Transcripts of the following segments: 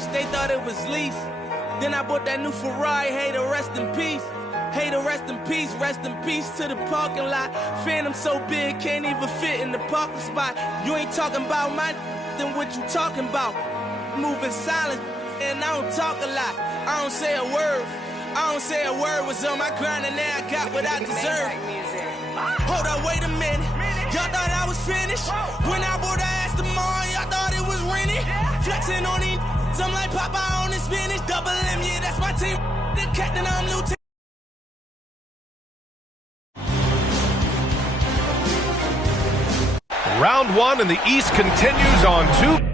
bitch, they thought it was lease. Then I bought that new Ferrari, hey to rest in peace. Hey to rest in peace to the parking lot. Phantom so big, can't even fit in the parking spot. You ain't talking about my then what you talking about? Moving silent, and I don't talk a lot. I don't say a word. I don't say a word. Was on my grind and now I got what I deserve. Hold up, wait a minute. Y'all thought I was finished. When I bought the Aston Martin, y'all thought it was rented. Flexing on these, I'm like Popeye on the spinach. Double M, yeah, that's my team. The captain, I'm lieutenant. Round one, and the East continues on 2.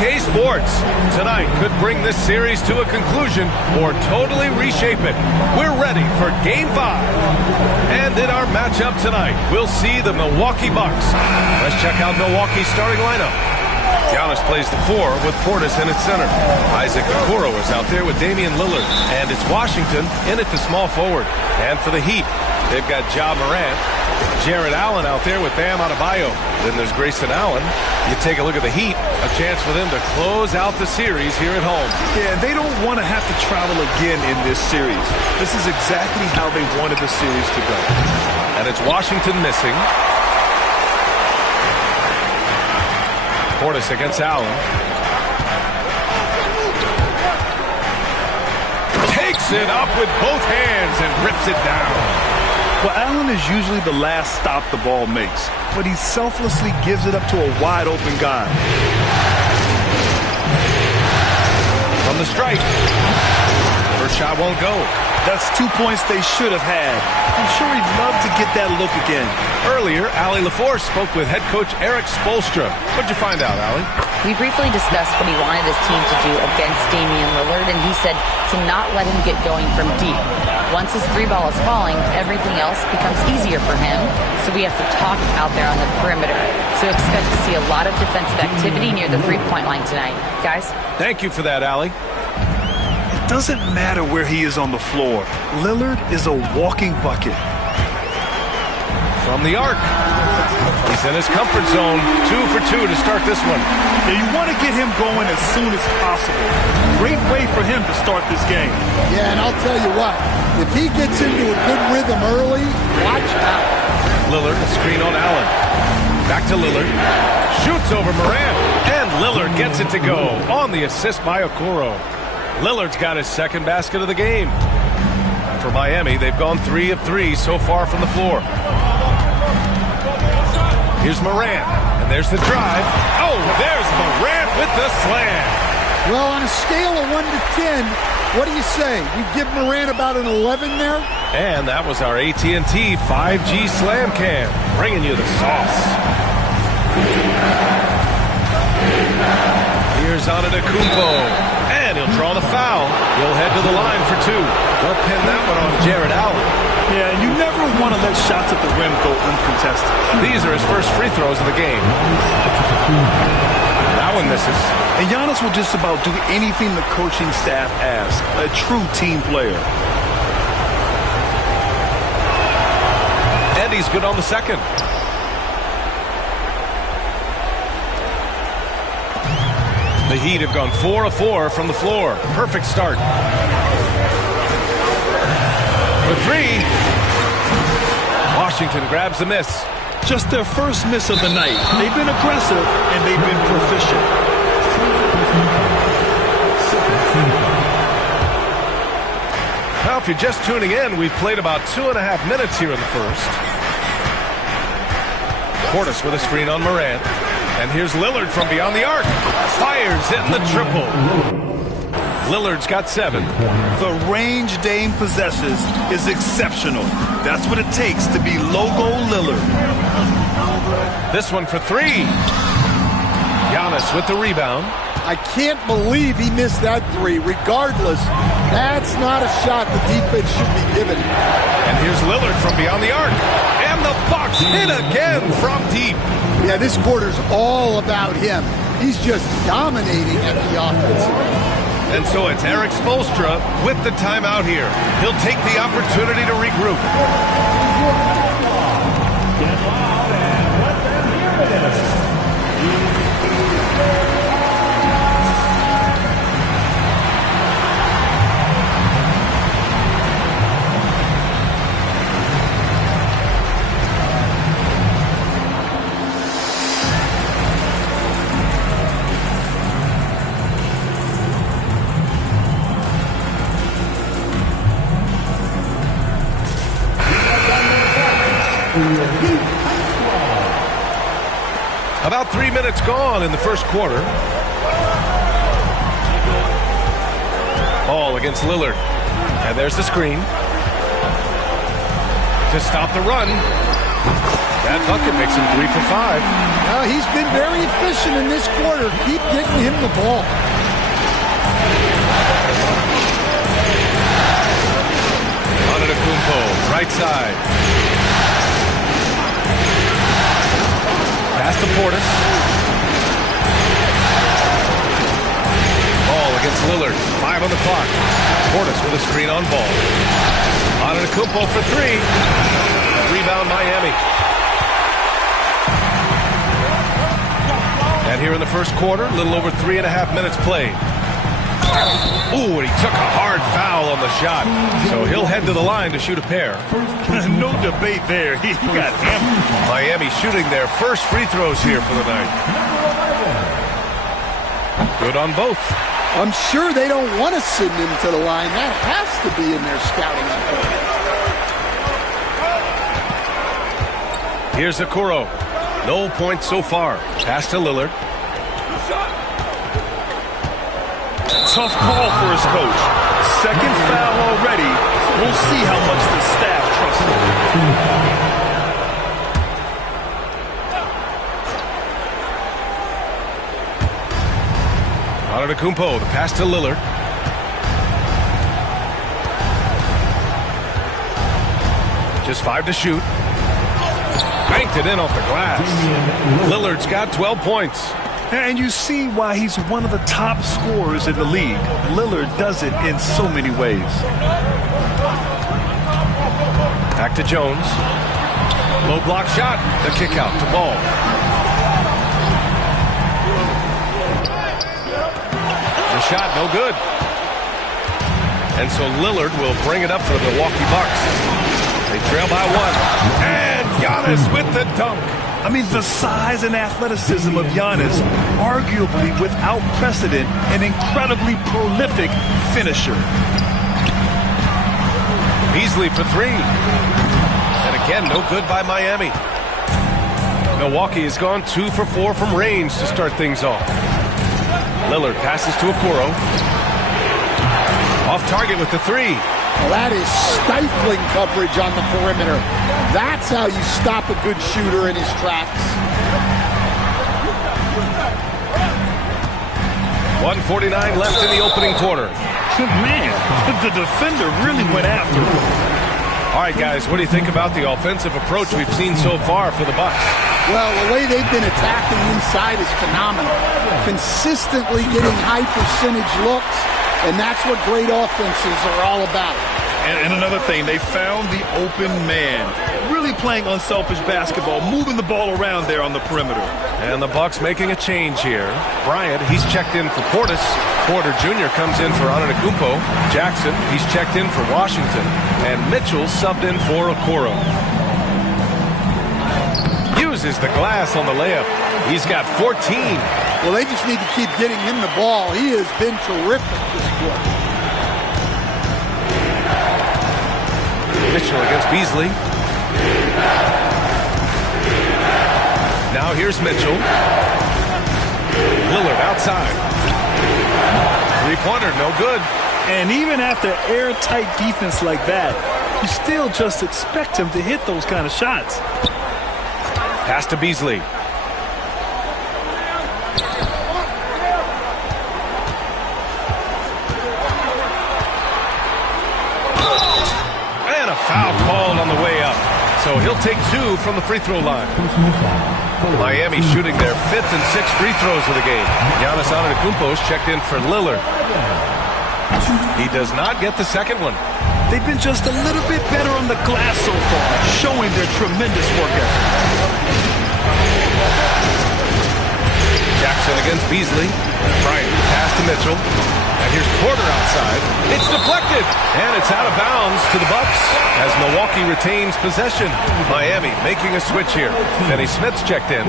2K Sports. Tonight could bring this series to a conclusion or totally reshape it. We're ready for Game 5. And in our matchup tonight, we'll see the Milwaukee Bucks. Let's check out Milwaukee's starting lineup. Giannis plays the 4 with Portis in its center. Isaac Okoro is out there with Damian Lillard. And it's Washington in at the small forward. And for the Heat, they've got Ja Morant, Jarrett Allen out there with Bam Adebayo. Then there's Grayson Allen. You take a look at the Heat, a chance for them to close out the series here at home. Yeah, they don't want to have to travel again in this series. This is exactly how they wanted the series to go. And it's Washington missing. Portis against Allen. Takes it up with both hands and rips it down. Well, Allen is usually the last stop the ball makes, but he selflessly gives it up to a wide-open guy. From the strike. First shot won't go. That's 2 points they should have had. I'm sure he'd love to get that look again. Earlier, Allie LaForce spoke with head coach Erik Spoelstra. What'd you find out, Allie? We briefly discussed what he wanted his team to do against Damian Lillard, and he said to not let him get going from deep. Once his 3-ball is falling, everything else becomes easier for him, so we have to talk out there on the perimeter. So expect to see a lot of defensive activity near the 3-point line tonight. Guys? Thank you for that, Allie. It doesn't matter where he is on the floor. Lillard is a walking bucket. From the arc. He's in his comfort zone. 2 for 2 to start this one. Yeah, you want to get him going as soon as possible. Great way for him to start this game. Yeah, and I'll tell you what. If he gets into a good rhythm early, watch out. Lillard, a screen on Allen. Back to Lillard. Shoots over Morant. And Lillard gets it to go on the assist by Okoro. Lillard's got his second basket of the game. For Miami, they've gone 3 of 3 so far from the floor. Here's Morant, and there's the drive. Oh, there's Morant with the slam. Well, on a scale of 1 to 10, what do you say? You give Morant about an 11 there? And that was our AT&T 5G Slam Cam, bringing you the sauce. Here's Antetokounmpo. And he'll draw the foul. He'll head to the line for 2. They'll pin that one on Jarrett Allen. Yeah, you never want to let shots at the rim go uncontested. These are his first free throws of the game. That one misses. And Giannis will just about do anything the coaching staff asks. A true team player. And he's good on the second. The Heat have gone 4 of 4 from the floor. Perfect start. For 3. Washington grabs the miss. Just their first miss of the night. They've been aggressive and they've been proficient. Now, if you're just tuning in, we've played about 2.5 minutes here in the first. Portis with a screen on Morant. And here's Lillard from beyond the arc. Fires hitting the triple. Lillard's got 7. The range Dame possesses is exceptional. That's what it takes to be logo Lillard. This one for 3. Giannis with the rebound. I can't believe he missed that 3. Regardless, that's not a shot the defense should be giving. And here's Lillard from beyond the arc. And the Bucks hit again from deep. Yeah, this quarter's all about him. He's just dominating at the offensive end. And so it's Erik Spoelstra with the timeout here. He'll take the opportunity to regroup. About 3 minutes gone in the first quarter. Ball against Lillard. And there's the screen. To stop the run. That bucket makes him 3 for 5. He's been very efficient in this quarter. Keep getting him the ball. Antetokounmpo, right side. Pass to Portis. Ball against Lillard. 5 on the clock. Portis with a screen on ball. Antetokounmpo for 3. Rebound Miami. And here in the first quarter, a little over 3.5 minutes played. Ooh, and he took a hard foul on the shot. So he'll head to the line to shoot a pair. No debate there. He got hammered. Miami shooting their first free throws here for the night. Good on both. I'm sure they don't want to send him to the line. That has to be in their scouting report. Here's Okoro. No points so far. Pass to Lillard. Tough call for his coach. Second foul already. We'll see how much the staff trusts him. Antetokounmpo, the pass to Lillard. Just 5 to shoot. Banked it in off the glass. Lillard's got 12 points. And you see why he's one of the top scorers in the league. Lillard does it in so many ways. Back to Jones. Low block shot. The kick out to Ball. The shot no good. And so Lillard will bring it up for the Milwaukee Bucks. They trail by 1. And Giannis with the dunk. I mean, the size and athleticism of Giannis, arguably without precedent, an incredibly prolific finisher. Beasley for 3. And again, no good by Miami. Milwaukee has gone 2 for 4 from range to start things off. Lillard passes to Okoro. Off target with the 3. Well, that is stifling coverage on the perimeter. That's how you stop a good shooter in his tracks. 1:49 left in the opening quarter. Man, the defender really went after him. All right, guys, what do you think about the offensive approach we've seen so far for the Bucks? Well, the way they've been attacking inside is phenomenal. Consistently getting high percentage looks, and that's what great offenses are all about. And another thing, they found the open man. Really playing unselfish basketball, moving the ball around there on the perimeter. And the Bucks making a change here. Bryant, he's checked in for Portis. Porter Jr. comes in for Antetokounmpo. Jackson, he's checked in for Washington. And Mitchell subbed in for Okoro. Uses the glass on the layup. He's got 14. Well, they just need to keep getting him the ball. He has been terrific this quarter. Mitchell against Beasley. Now here's Mitchell. Lillard outside. Three-pointer, no good. And even after airtight defense like that, you still just expect him to hit those kind of shots. Pass to Beasley. Foul called on the way up. So he'll take 2 from the free throw line. Miami shooting their 5th and 6th free throws of the game. Giannis Antetokounmpo is checked in for Lillard. He does not get the second one. They've been just a little bit better on the glass so far, showing their tremendous work ethic. Jackson against Beasley. Bryant pass to Mitchell. And here's Porter outside. It's deflected. And it's out of bounds to the Bucks as Milwaukee retains possession. Miami making a switch here. Finney Smith's checked in.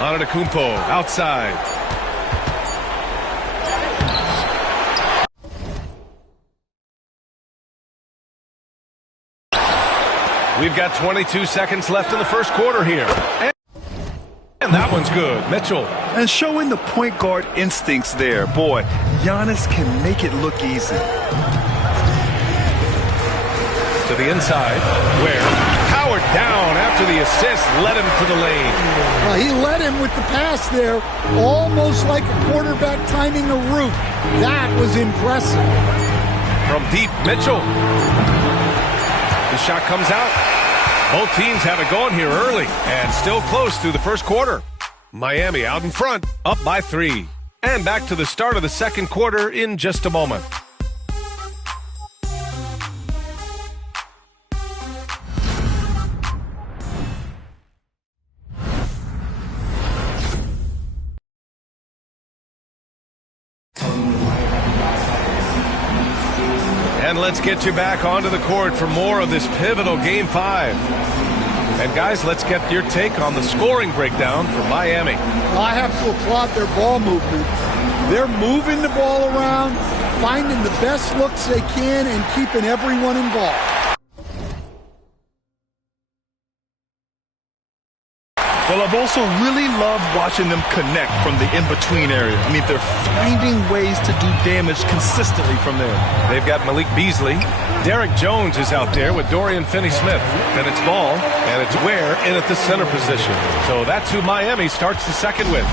Antetokounmpo outside. We've got 22 seconds left in the first quarter here. And that one's good. Mitchell. And showing the point guard instincts there. Boy, Giannis can make it look easy. To the inside, Ware powered down after the assist, led him to the lane. Well, he led him with the pass there, almost like a quarterback timing a route. That was impressive. From deep, Mitchell. The shot comes out. Both teams have it going here early and still close through the first quarter. Miami out in front, up by 3. And back to the start of the second quarter in just a moment. And let's get you back onto the court for more of this pivotal Game 5. And guys, let's get your take on the scoring breakdown for Miami. Well, I have to applaud their ball movement. They're moving the ball around, finding the best looks they can, and keeping everyone involved. Well, I've also really loved watching them connect from the in-between area. I mean, they're finding ways to do damage consistently from there. They've got Malik Beasley. Derek Jones is out there with Dorian Finney-Smith. Then it's Ball, and it's Ware in at the center position. So that's who Miami starts the second with.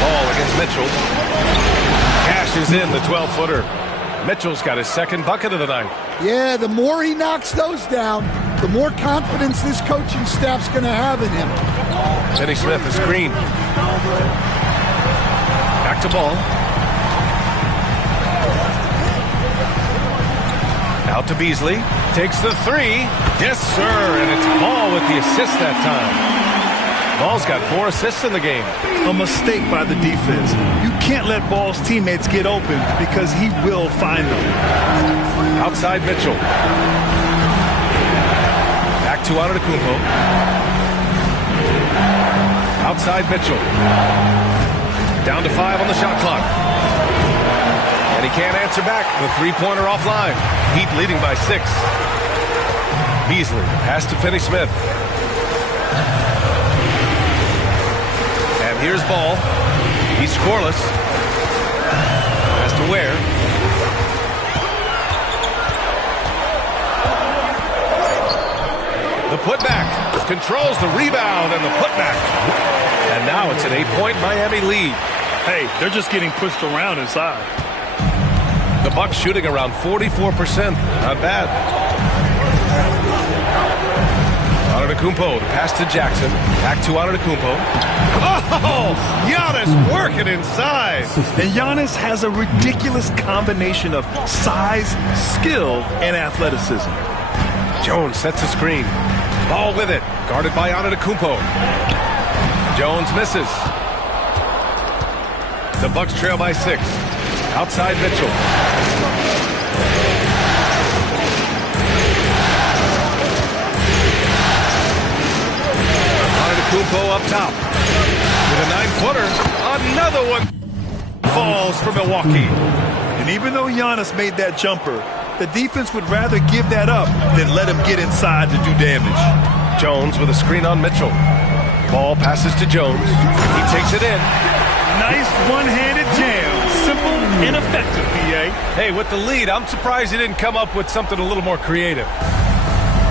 Ball against Mitchell. Cashes in the 12-footer. Mitchell's got his second bucket of the night. Yeah, the more he knocks those down, the more confidence this coaching staff's going to have in him. Finney-Smith, a screen. Back to Ball. Out to Beasley. Takes the 3. Yes, sir. And it's Ball with the assist that time. Ball's got 4 assists in the game. A mistake by the defense. You can't let Ball's teammates get open because he will find them. Outside Mitchell. Back to Antetokounmpo. Outside Mitchell. Down to 5 on the shot clock. And he can't answer back. The three-pointer offline. Heat leading by 6. Beasley. Pass to Finney-Smith. And here's Ball. He's scoreless. Pass to Ware. The putback. Controls the rebound and the putback. And now it's an 8-point Miami lead. Hey, they're just getting pushed around inside. The Bucks shooting around 44%. Not bad. Antetokounmpo, the pass to Jackson. Back to Antetokounmpo. Oh! Giannis working inside. And Giannis has a ridiculous combination of size, skill, and athleticism. Jones sets a screen. Ball with it. Guarded by Antetokounmpo. Jones misses. The Bucks trail by 6. Outside Mitchell. Antetokounmpo up top. With a 9-footer. Another one falls for Milwaukee. And even though Giannis made that jumper, the defense would rather give that up than let him get inside to do damage. Jones with a screen on Mitchell. Ball passes to Jones. He takes it in. Nice one-handed jam. Simple and effective, PA. Hey, with the lead, I'm surprised he didn't come up with something a little more creative.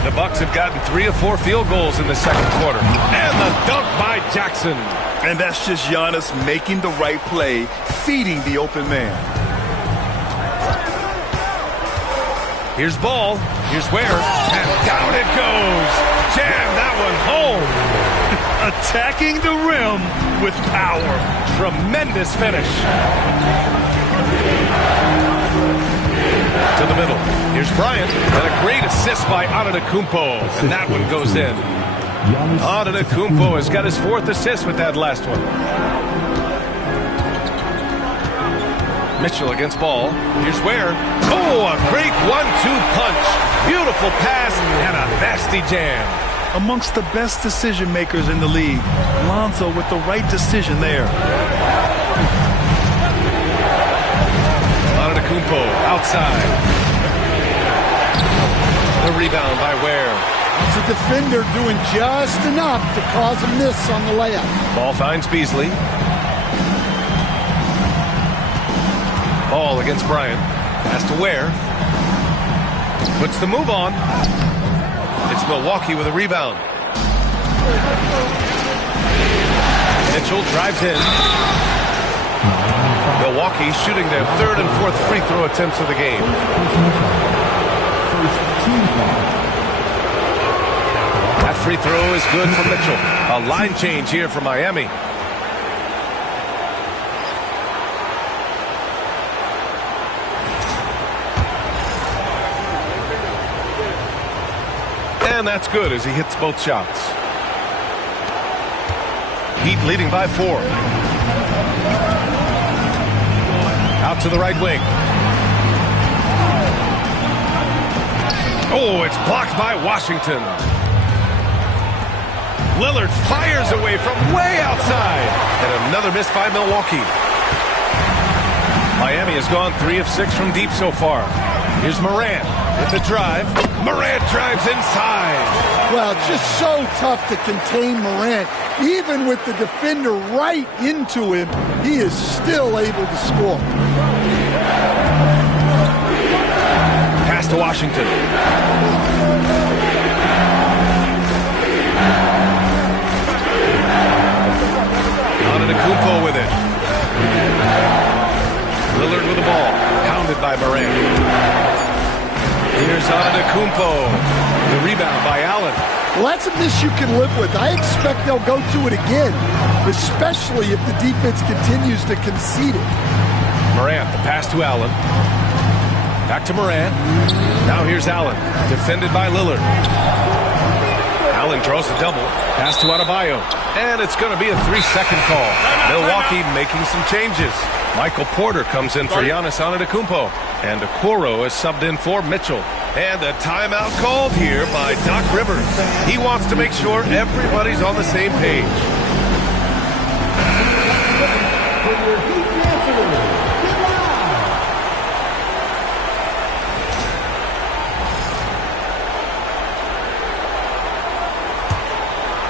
The Bucks have gotten 3 of 4 field goals in the second quarter. And the dunk by Jackson. And that's just Giannis making the right play, feeding the open man. Here's Ball. Here's Ware. And down it goes. Jam that one home. Attacking the rim with power. Tremendous finish. To the middle. Here's Bryant. And a great assist by Antetokounmpo. And that one goes in. Antetokounmpo has got his 4th assist with that last one. Mitchell against Ball. Here's Ware. Oh, a great 1-2 punch. Beautiful pass and a nasty jam. Amongst the best decision makers in the league, Lonzo with the right decision there. Antetokounmpo outside. The rebound by Ware. It's a defender doing just enough to cause a miss on the layup. Ball finds Beasley. Ball against Bryant. Pass to Ware. Puts the move on. It's Milwaukee with a rebound. Mitchell drives in. Milwaukee shooting their third and fourth free throw attempts of the game. That free throw is good for Mitchell. A line change here for Miami. And that's good as he hits both shots. Heat leading by 4. Out to the right wing. Oh, it's blocked by Washington. Lillard fires away from way outside. And another miss by Milwaukee. Miami has gone 3 of 6 from deep so far. Here's Morant with the drive. Morant drives inside. Well, it's just so tough to contain Morant. Even with the defender right into him, he is still able to score. Pass to Washington. Antetokounmpo with it. Lillard with the ball. Pounded by Morant. Here's Antetokounmpo. The rebound by Allen. Well, that's a miss you can live with. I expect they'll go to it again, especially if the defense continues to concede it. Morant, the pass to Allen. Back to Morant. Now here's Allen, defended by Lillard. Allen draws a double. Pass to Adebayo. And it's going to be a 3-second call. Milwaukee making some changes. Michael Porter comes in for Giannis Antetokounmpo. And Okoro is subbed in for Mitchell. And a timeout called here by Doc Rivers. He wants to make sure everybody's on the same page.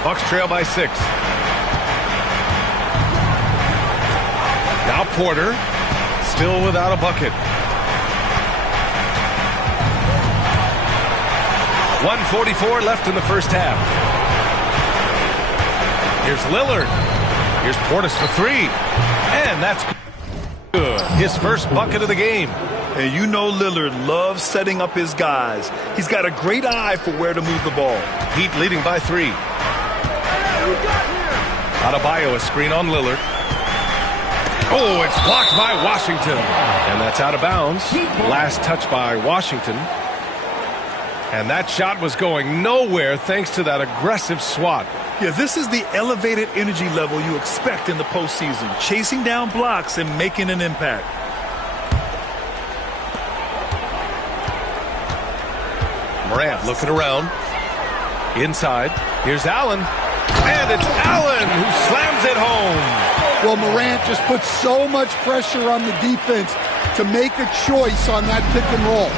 Bucks trail by 6. Now Porter, still without a bucket. 1:44 left in the first half. Here's Lillard. Here's Portis for 3. And that's good. His first bucket of the game. And you know Lillard loves setting up his guys. He's got a great eye for where to move the ball. Heat leading by 3. Adebayo, a screen on Lillard. Oh, it's blocked by Washington. And that's out of bounds. Last touch by Washington. And that shot was going nowhere thanks to that aggressive swat. Yeah, this is the elevated energy level you expect in the postseason. Chasing down blocks and making an impact. Morant looking around. Inside. Here's Allen. And it's Allen who slams it home. Well, Morant just puts so much pressure on the defense to make a choice on that pick and roll.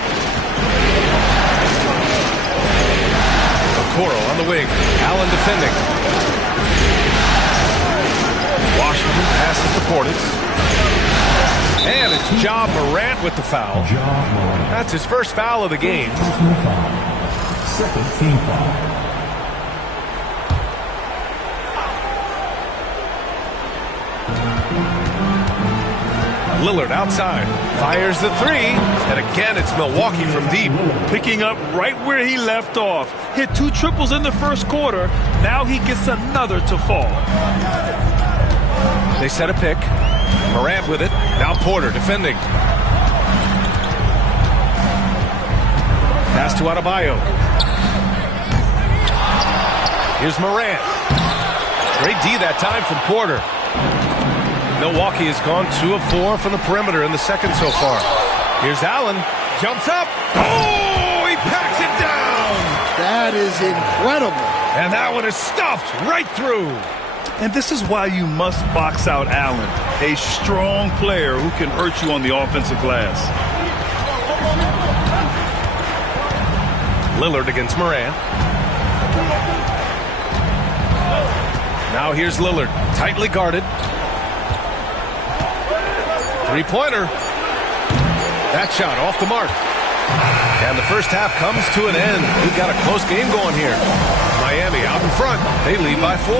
Okoro on the wing. Allen defending. Washington passes to Portis. And it's Ja Morant with the foul. That's his first foul of the game. Second team foul. Lillard outside, fires the 3, and again it's Milwaukee from deep. Picking up right where he left off. Hit 2 triples in the first quarter. Now he gets another to fall. They set a pick. Morant with it. Now Porter defending. Pass to Adebayo. Here's Morant. Great D that time from Porter. Milwaukee has gone 2 of 4 from the perimeter in the second so far. Here's Allen. Jumps up. Oh, he packs it down. That is incredible. And that one is stuffed right through. And this is why you must box out Allen, a strong player who can hurt you on the offensive glass. Lillard against Morant. Now here's Lillard, tightly guarded. Three-pointer. That shot off the mark. And the first half comes to an end. We've got a close game going here. Miami out in front. They lead by 4.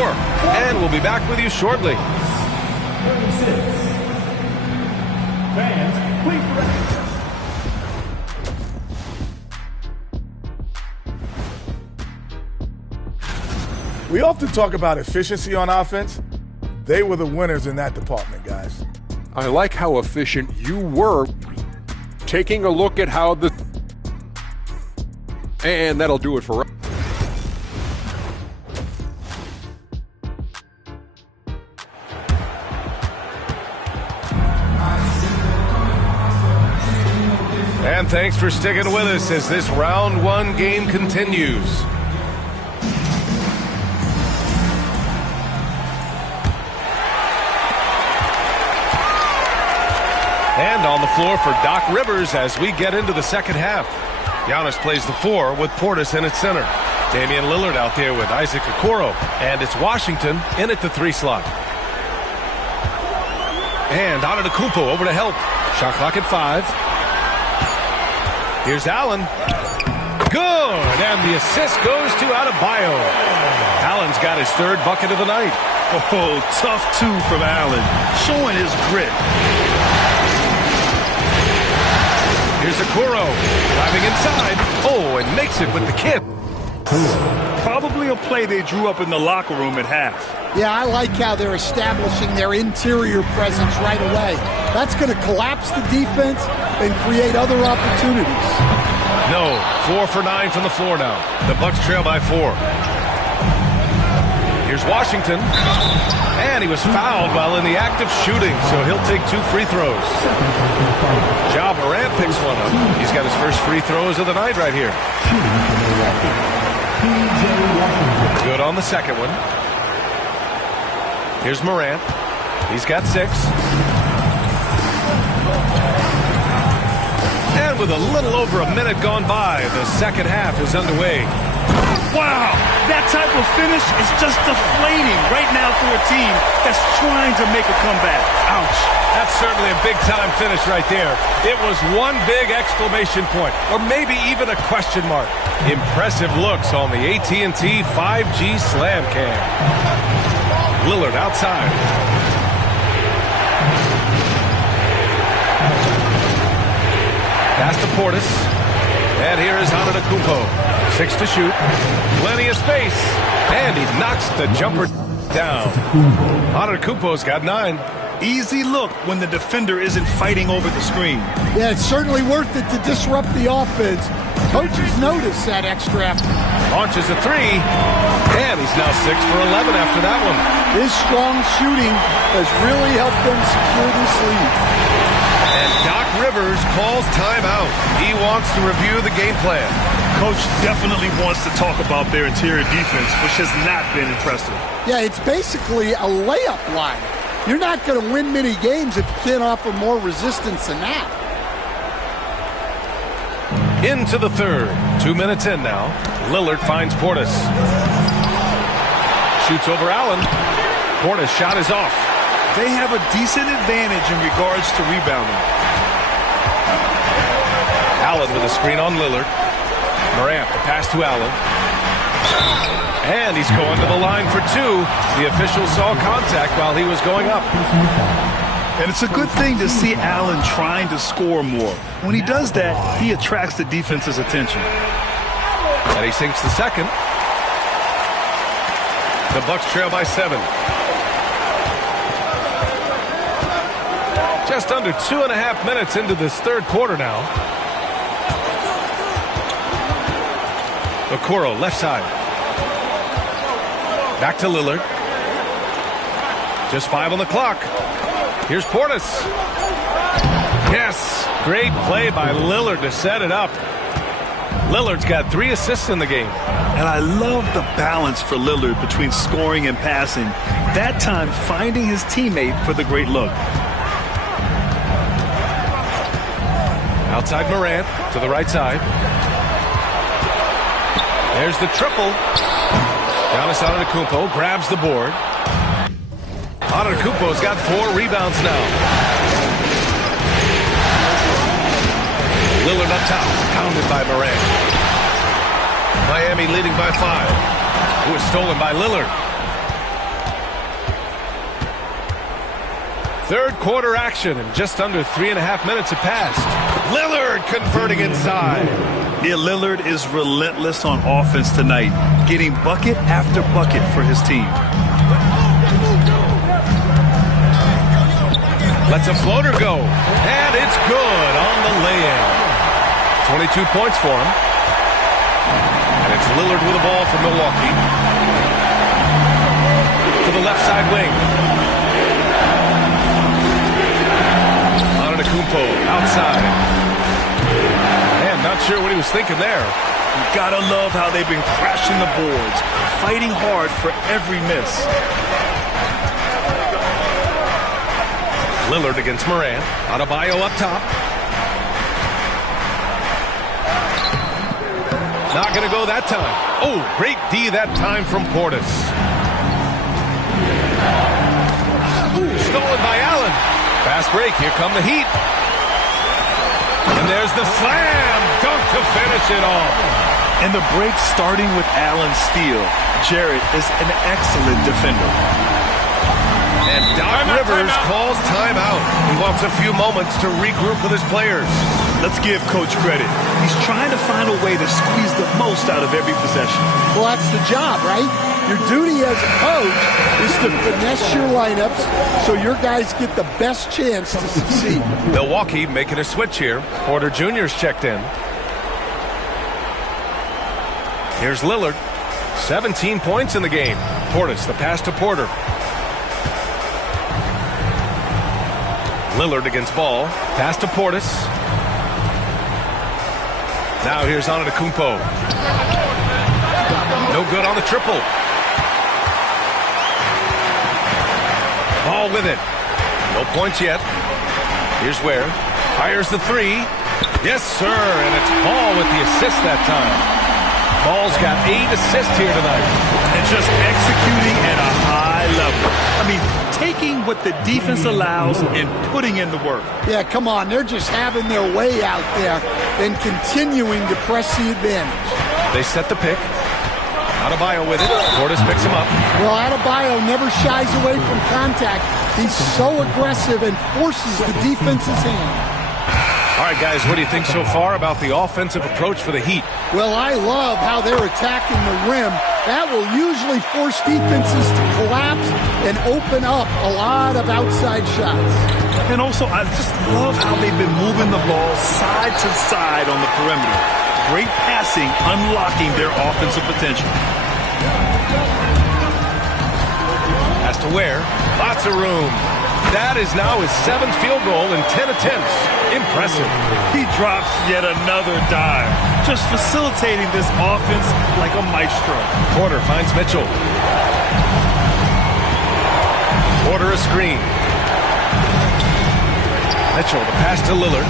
And we'll be back with you shortly. 36. Fans, please direct. We often talk about efficiency on offense. They were the winners in that department, guys. I like how efficient you were. Taking a look at how the... And that'll do it for... And thanks for sticking with us as this round 1 game continues. And on the floor for Doc Rivers as we get into the second half. Giannis plays the 4 with Portis in its center. Damian Lillard out there with Isaac Okoro. And it's Washington in at the 3 slot. And Antetokounmpo over to help. Shot clock at 5. Here's Allen. Good! And the assist goes to Adebayo. Allen's got his 3rd bucket of the night. Oh, tough 2 from Allen, showing his grit. Here's Okoro, driving inside. Oh, and makes it with the kid. Probably a play they drew up in the locker room at half. Yeah, I like how they're establishing their interior presence right away. That's going to collapse the defense and create other opportunities. No, 4 for 9 from the floor now. The Bucks trail by 4. Here's Washington. And he was fouled while in the act of shooting, so he'll take 2 free throws. Ja Morant picks one up. He's got his first free throws of the night right here. Good on the second one. Here's Morant. He's got 6. And with a little over a minute gone by, the second half is underway. Wow, that type of finish is just deflating right now for a team that's trying to make a comeback. Ouch. That's certainly a big-time finish right there. It was one big exclamation point, or maybe even a question mark. Impressive looks on the AT&T 5G Slam Cam. Lillard outside. Pass to Portis. And here is Antetokounmpo. 6 to shoot. Plenty of space. And he knocks the jumper down. Antetokounmpo's got 9. Easy look when the defender isn't fighting over the screen. Yeah, it's certainly worth it to disrupt the offense. Coaches notice that extra effort. Launches a 3. And he's now 6 for 11 after that one. His strong shooting has really helped them secure this lead. And Doc Rivers calls timeout. He wants to review the game plan. Coach definitely wants to talk about their interior defense, which has not been impressive. Yeah, it's basically a layup line. You're not going to win many games if you can't offer more resistance than that. Into the third. 2 minutes in now. Lillard finds Portis. Shoots over Allen. Portis' shot is off. They have a decent advantage in regards to rebounding. Allen with a screen on Lillard. Morant, the pass to Allen. And he's going to the line for 2. The official saw contact while he was going up. And it's a good thing to see Allen trying to score more. When he does that, he attracts the defense's attention. And he sinks the second. The Bucks trail by 7. Just under 2.5 minutes into this third quarter now. Okoro, left side. Back to Lillard. Just 5 on the clock. Here's Portis. Yes, great play by Lillard to set it up. Lillard's got 3 assists in the game. And I love the balance for Lillard between scoring and passing. That time, finding his teammate for the great look. Outside Morant to the right side. There's the triple. Giannis Antetokounmpo grabs the board. Antetokounmpo's got 4 rebounds now. Lillard up top, pounded by Morant. Miami leading by 5. It was stolen by Lillard. Third quarter action, and just under 3.5 minutes have passed. Lillard converting inside. Yeah, Lillard is relentless on offense tonight, getting bucket after bucket for his team. Lets a floater go, and it's good on the lay-in. 22 points for him. And it's Lillard with the ball for Milwaukee. To the left side wing. Antetokounmpo outside. Man, not sure what he was thinking there. You gotta love how they've been crashing the boards, fighting hard for every miss. Lillard against Morant. Adebayo up top. Not going to go that time. Oh, great D that time from Portis. Ooh, stolen by Allen. Fast break. Here come the Heat. And there's the slam dunk to finish it off. And the break starting with Allen's steal. Jarrett is an excellent defender. And Doc Rivers calls timeout. He wants a few moments to regroup with his players. Let's give Coach credit. He's trying to find a way to squeeze the most out of every possession. Well, that's the job, right? Your duty as a coach is to finesse your lineups so your guys get the best chance to succeed. Milwaukee making a switch here. Porter Jr.'s checked in. Here's Lillard. 17 points in the game. Portis, the pass to Porter. Lillard against Ball. Pass to Portis. Now here's Antetokounmpo. No good on the triple. Ball with it. No points yet. Here's Ware. Fires the three. Yes, sir. And it's Ball with the assist that time. Ball's got 8 assists here tonight. And just executing at a high level. I mean, taking what the defense allows and putting in the work. Yeah, come on. They're just having their way out there and continuing to press the advantage. They set the pick. Adebayo with it. Portis picks him up. Well, Adebayo never shies away from contact. He's so aggressive and forces the defense's hand. All right, guys, what do you think so far about the offensive approach for the Heat? Well, I love how they're attacking the rim. That will usually force defenses to collapse and open up a lot of outside shots. And also, I just love how they've been moving the ball side to side on the perimeter. Great passing, unlocking their offensive potential. Has to Ware. Lots of room. That is now his 7th field goal in 10 attempts. Impressive. He drops yet another dime, just facilitating this offense like a maestro. Porter finds Mitchell. Porter a screen. Mitchell, the pass to Lillard.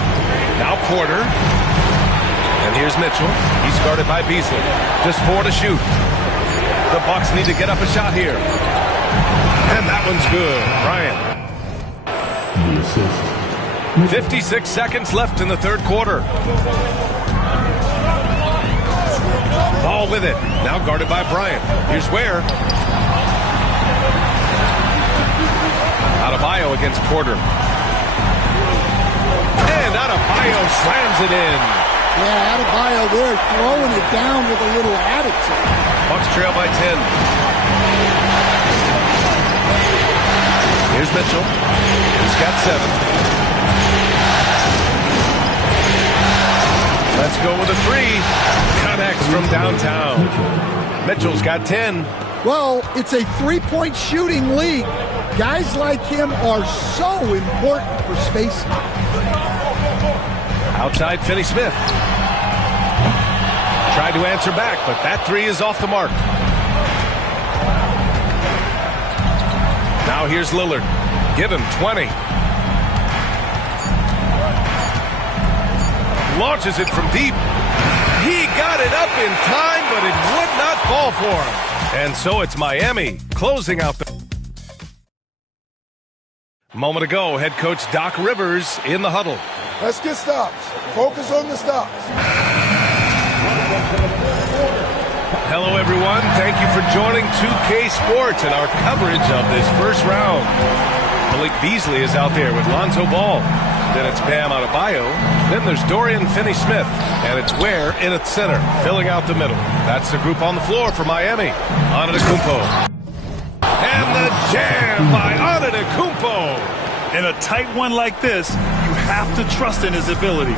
Now Porter. And here's Mitchell. He's guarded by Beasley. Just 4 to shoot. The Bucks need to get up a shot here. And that one's good. Bryant. 56 seconds left in the third quarter. Ball with it. Now guarded by Bryant. Here's Ware. Adebayo against Porter. And Adebayo slams it in. Yeah, Adebayo there throwing it down with a little attitude. Bucks trail by 10. Here's Mitchell. He's got 7. Let's go with a 3. Connects from downtown. Mitchell's got 10. Well, it's a three-point shooting league. Guys like him are so important for spacing. Outside Finney-Smith. Tried to answer back, but that 3 is off the mark. Now here's Lillard. Give him 20. Launches it from deep. He got it up in time, but it would not fall for him. And so it's Miami closing out the... A moment ago, head coach Doc Rivers in the huddle. Let's get stops. Focus on the stops. Hello, everyone. Thank you for joining 2K Sports and our coverage of this first round. Malik Beasley is out there with Lonzo Ball. Then it's Bam Adebayo. Then there's Dorian Finney-Smith. And it's Ware in at center, filling out the middle. That's the group on the floor for Miami. Antetokounmpo. And the jam by Antetokounmpo. In a tight one like this, you have to trust in his ability.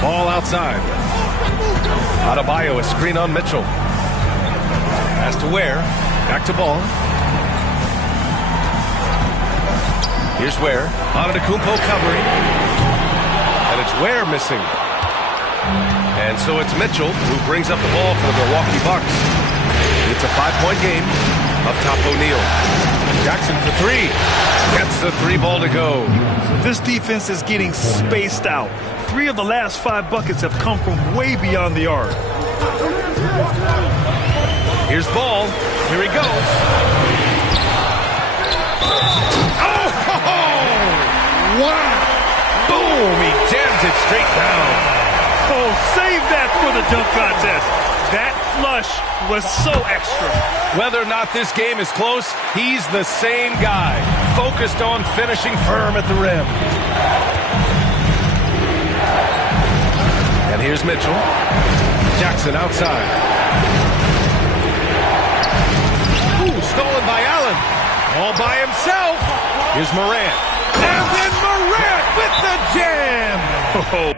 Ball outside. Adebayo, a screen on Mitchell. Pass to Ware. Back to Ball. Here's Ware. Antetokounmpo covering. And it's Ware missing. And so it's Mitchell who brings up the ball for the Milwaukee Bucks. It's a 5-point game. Up top, O'Neal. Jackson for three. Gets the three ball to go. This defense is getting spaced out. 3 of the last 5 buckets have come from way beyond the arc. Here's Ball. Here he goes. Oh! Wow. Boom! He jams it straight down. Oh, save that for the dunk contest. That flush was so extra. Whether or not this game is close, he's the same guy, focused on finishing firm at the rim. And here's Mitchell. Jackson outside. Ooh, stolen by Allen. All by himself. Here's Morant. And then Morant with the jam. Oh.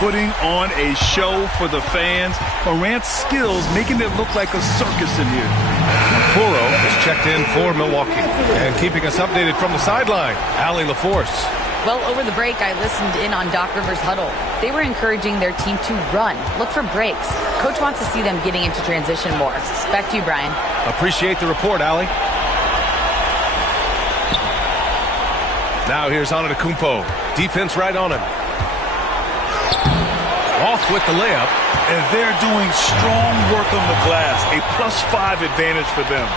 Putting on a show for the fans. Morant's skills making it look like a circus in here. Okoro is checked in for Milwaukee. And keeping us updated from the sideline, Allie LaForce. Well, over the break, I listened in on Doc Rivers' huddle. They were encouraging their team to run, look for breaks. Coach wants to see them getting into transition more. Back to you, Brian. Appreciate the report, Allie. Now here's Antetokounmpo. Defense right on him. Off with the layup. And they're doing strong work on the glass. A +5 advantage for them.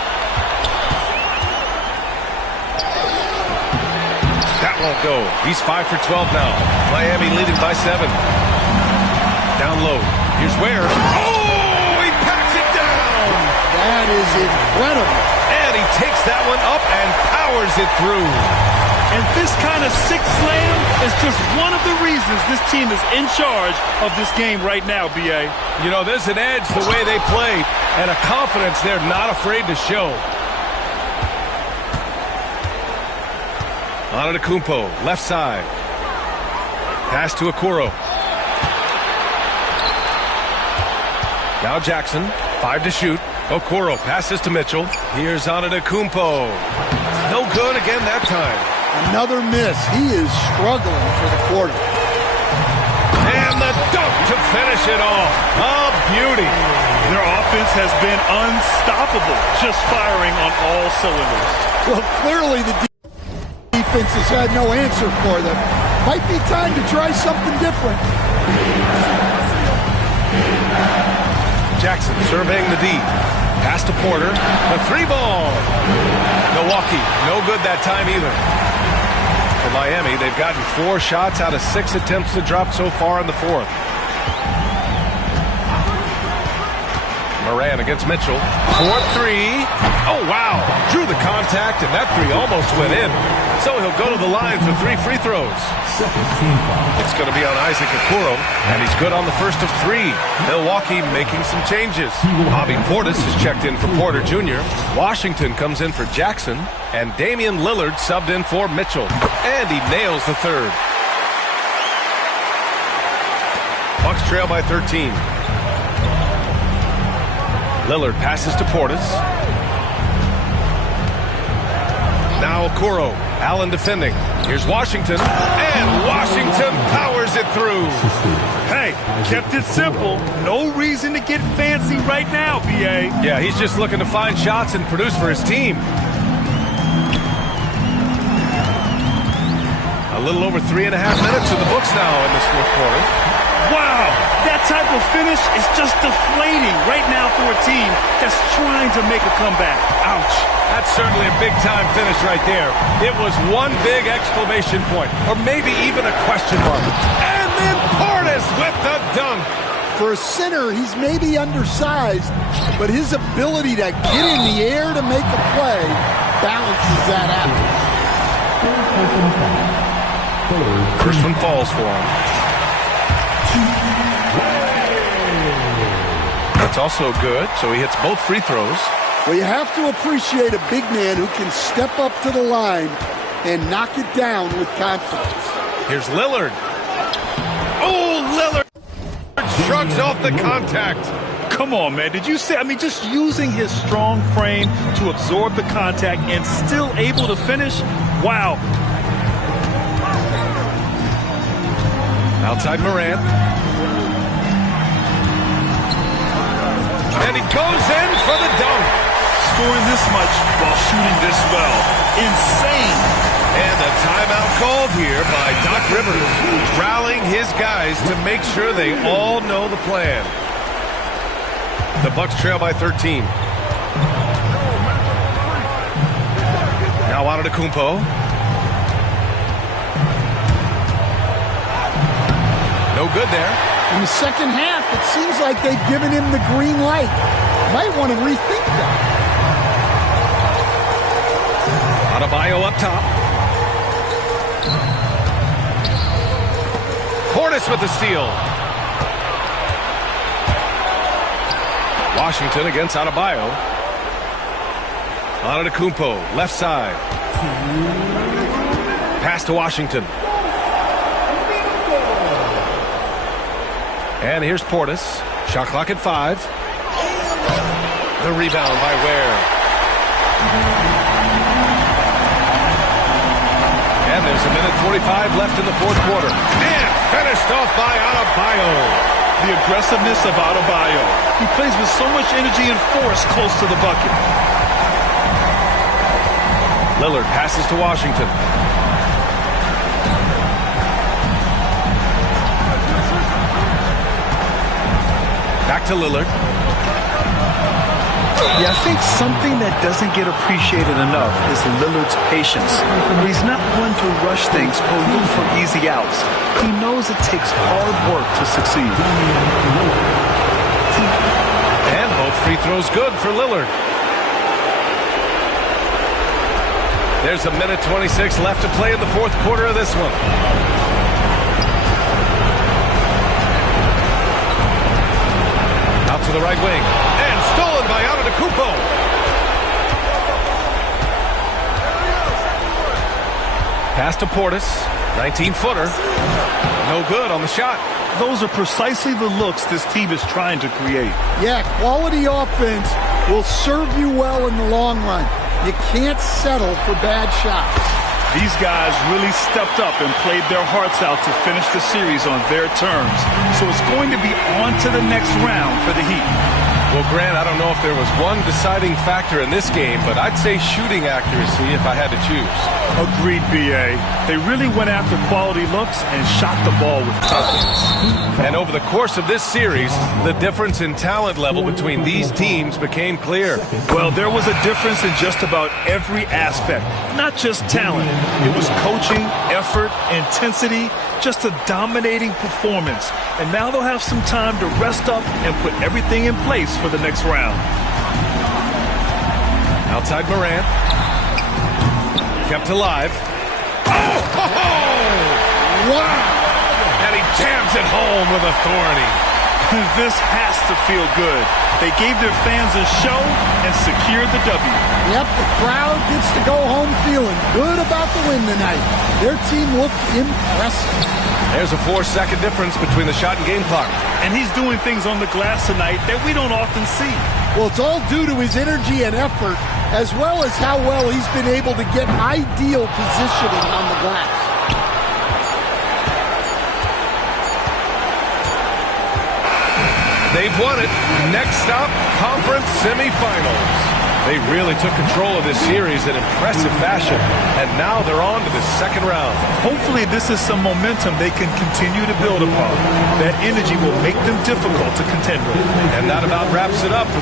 That won't go. He's 5 for 12 now. Miami leading by 7. Down low. Here's Ware. Oh, he packs it down. That is incredible. And he takes that one up and powers it through. And this kind of sick slam is just one of the reasons this team is in charge of this game right now, B.A. You know, there's an edge the way they play and a confidence they're not afraid to show. Antetokounmpo, left side. Pass to Okoro. Now Jackson, 5 to shoot. Okoro passes to Mitchell. Here's Antetokounmpo. No good again that time. Another miss. He is struggling for the quarter. And the dunk to finish it off. A beauty. Their offense has been unstoppable, just firing on all cylinders. Well, clearly the defense has had no answer for them. Might be time to try something different. Jackson surveying the D. Pass to Porter. The 3 ball. Milwaukee, no good that time either. For Miami, they've gotten 4 shots out of 6 attempts to drop so far in the 4th. Morant against Mitchell. 4-3. Oh, wow. Drew the contact, and that 3 almost went in. So he'll go to the line for 3 free throws. It's going to be on Isaac Okoro, and he's good on the first of 3. Milwaukee making some changes. Bobby Portis is checked in for Porter Jr. Washington comes in for Jackson, and Damian Lillard subbed in for Mitchell. And he nails the 3rd. Bucks trail by 13. Lillard passes to Portis. Now Okoro. Allen defending. Here's Washington. And Washington powers it through. Hey, kept it simple. No reason to get fancy right now, B.A. Yeah, he's just looking to find shots and produce for his team. A little over 3.5 minutes in the books now in this 4th quarter. Wow, that type of finish is just deflating right now for a team that's trying to make a comeback. Ouch. That's certainly a big-time finish right there. It was one big exclamation point, or maybe even a question mark. And then Portis with the dunk. For a center, he's maybe undersized, but his ability to get in the air to make a play balances that out. First one falls for him. That's also good, so he hits both free throws. Well, you have to appreciate a big man who can step up to the line and knock it down with confidence. Here's Lillard. Oh, Lillard shrugs off the contact. Come on, man. Did you see? I mean, just using his strong frame to absorb the contact and still able to finish? Wow. Outside Morant. And he goes in for the dunk. Scoring this much while shooting this well. Insane. And a timeout called here by Doc Rivers, rallying his guys to make sure they all know the plan. The Bucks trail by 13. Now Antetokounmpo. No good there. In the second half, it seems like they've given him the green light. Might want to rethink that. Adebayo up top. Portis with the steal. Washington against Adebayo. Antetokounmpo, left side. Pass to Washington. And here's Portis. Shot clock at 5. The rebound by Ware. And there's a minute 45 left in the fourth quarter. And finished off by Adebayo. The aggressiveness of Adebayo. He plays with so much energy and force close to the bucket. Lillard passes to Washington. Back to Lillard. Yeah, I think something that doesn't get appreciated enough is Lillard's patience. He's not one to rush things or look for easy outs. He knows it takes hard work to succeed. And both free throws good for Lillard. There's a minute 26 left to play in the fourth quarter of this one. Out to the right wing. And stolen by Antetokounmpo. Pass to Portis. 19-footer. No good on the shot. Those are precisely the looks this team is trying to create. Yeah, quality offense will serve you well in the long run. You can't settle for bad shots. These guys really stepped up and played their hearts out to finish the series on their terms. So it's going to be on to the next round for the Heat. Well, Grant, I don't know if there was one deciding factor in this game, but I'd say shooting accuracy if I had to choose. Agreed, B.A. They really went after quality looks and shot the ball with confidence. And over the course of this series, the difference in talent level between these teams became clear. Well, there was a difference in just about every aspect, not just talent. It was coaching, effort, intensity, just a dominating performance. And now they'll have some time to rest up and put everything in place for the next round. Outside Morant. Kept alive. Oh! Wow! And he jams it home with authority. This has to feel good. They gave their fans a show and secured the W. Yep, the crowd gets to go home feeling good about the win tonight. Their team looked impressive. There's a 4-second difference between the shot and game clock. And he's doing things on the glass tonight that we don't often see. Well, it's all due to his energy and effort, as well as how well he's been able to get ideal positioning on the glass. They've won it. Next stop, conference semifinals. They really took control of this series in impressive fashion, and now they're on to the second round. Hopefully this is some momentum they can continue to build upon. That energy will make them difficult to contend with. And that about wraps it up for this